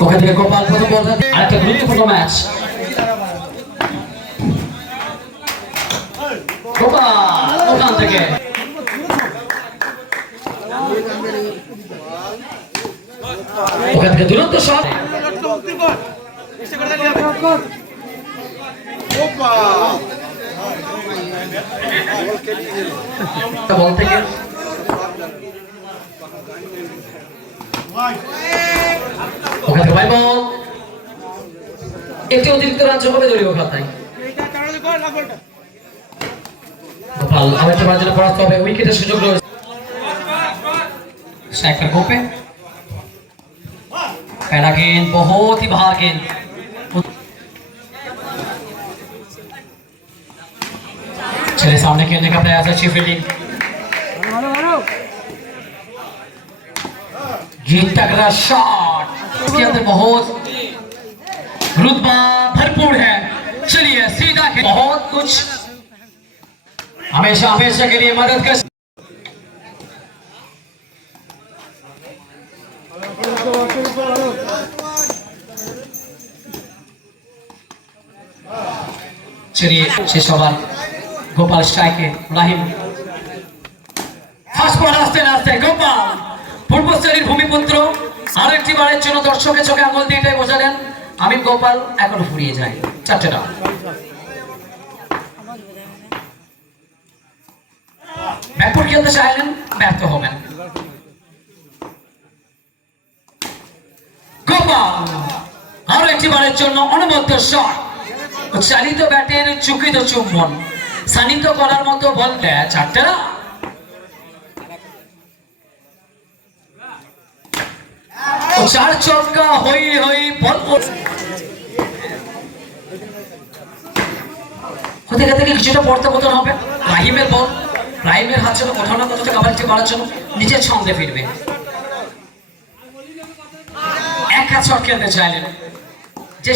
ওখান থেকে গোপাল প্রথম বল আরেকটা গুরুত্বপূর্ণ ম্যাচ গোপাল ওখান থেকে ওখান থেকে দুরন্ত শট বল থেকে ওখান থেকে ভাই বল একটি অতিরিক্ত রান যোগ হবে দলীয় খাতায় গোপাল আবার একটা বাজনা পড়াতে হবে উইকেটের সুযোগ রয়েছে सेक्टर को पे पहला गेंद बहुत ही बाहर गेंद चले सामने खेलने का प्रयास अच्छी फील्डिंग जीत तगड़ा शॉट इसके अंदर बहुत रुतबा भरपूर है चलिए सीधा बहुत कुछ हमेशा हमेशा के लिए मदद कर चलिए शेष ओवर गोपाल स्ट्राइके राहिम फास्ट बॉल आस्ते आस्ते गोपाल पूर्वस्तरीय भूमिपुत्र আর একটি বারের জন্য দর্শকের চোখে আঙুল দিয়ে এটাই বোঝালেন আমি গোপাল এখন ফুরিয়ে যাই চারটে রান ব্যাকফুট খেলতে চাইলেন ব্যর্থ হবেন গোপাল আরো একটি বারের জন্য অনবদ্য শট চালিত ব্যাটের চুকিত চুম্বন সানিত করার মতো বল দেয় চারটা চার চক্কা হই হই বল হতে থেকে কিছুটা পরিবর্তন হবে রাহিমের বল রাহিমের হাত ছিল কোথাও না কোথাও কাভারেজ করার জন্য নিচের ছন্দে ফিরবে এক হাত শট খেলতে চাইলেন যে